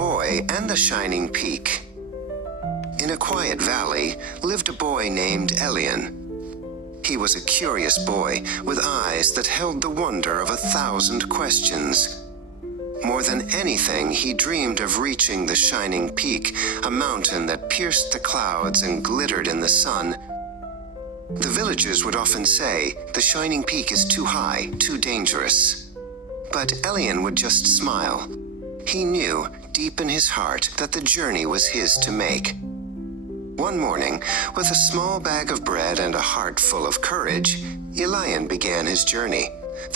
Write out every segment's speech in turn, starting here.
boy and the shining peak. In a quiet valley lived a boy named Elian. He was a curious boy with eyes that held the wonder of 1,000 questions. More than anything, he dreamed of reaching the shining peak, a mountain that pierced the clouds and glittered in the sun. The villagers would often say, "The shining peak is too high, too dangerous." But Elian would just smile. He knew, deep in his heart, that the journey was his to make. One morning, with a small bag of bread and a heart full of courage, Elian began his journey.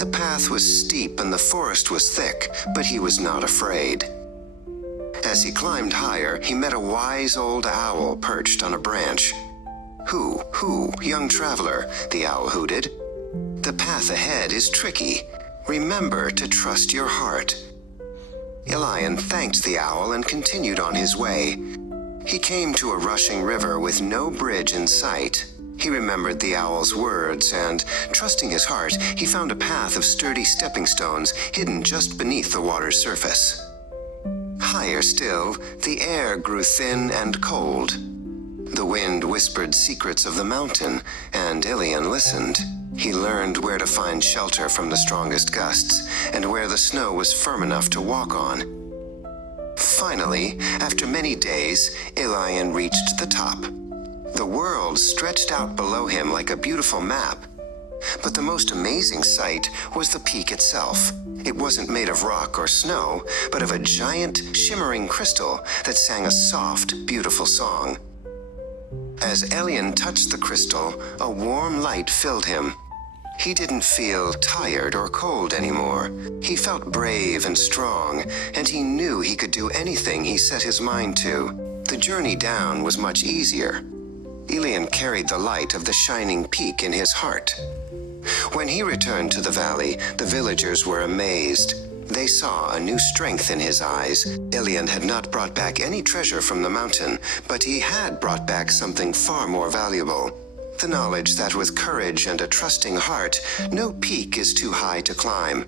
The path was steep and the forest was thick, but he was not afraid. As he climbed higher, he met a wise old owl perched on a branch. Who, young traveler," the owl hooted. "The path ahead is tricky. Remember to trust your heart." Elian thanked the owl and continued on his way. He came to a rushing river with no bridge in sight. He remembered the owl's words and, trusting his heart, he found a path of sturdy stepping stones hidden just beneath the water's surface. Higher still, the air grew thin and cold. The wind whispered secrets of the mountain, and Elian listened. He learned where to find shelter from the strongest gusts, and where the snow was firm enough to walk on. Finally, after many days, Elian reached the top. The world stretched out below him like a beautiful map. But the most amazing sight was the peak itself. It wasn't made of rock or snow, but of a giant, shimmering crystal that sang a soft, beautiful song. As Elian touched the crystal, a warm light filled him. He didn't feel tired or cold anymore. He felt brave and strong, and he knew he could do anything he set his mind to. The journey down was much easier. Elian carried the light of the shining peak in his heart. When he returned to the valley, the villagers were amazed. They saw a new strength in his eyes. Elian had not brought back any treasure from the mountain, but he had brought back something far more valuable. The knowledge that with courage and a trusting heart, no peak is too high to climb.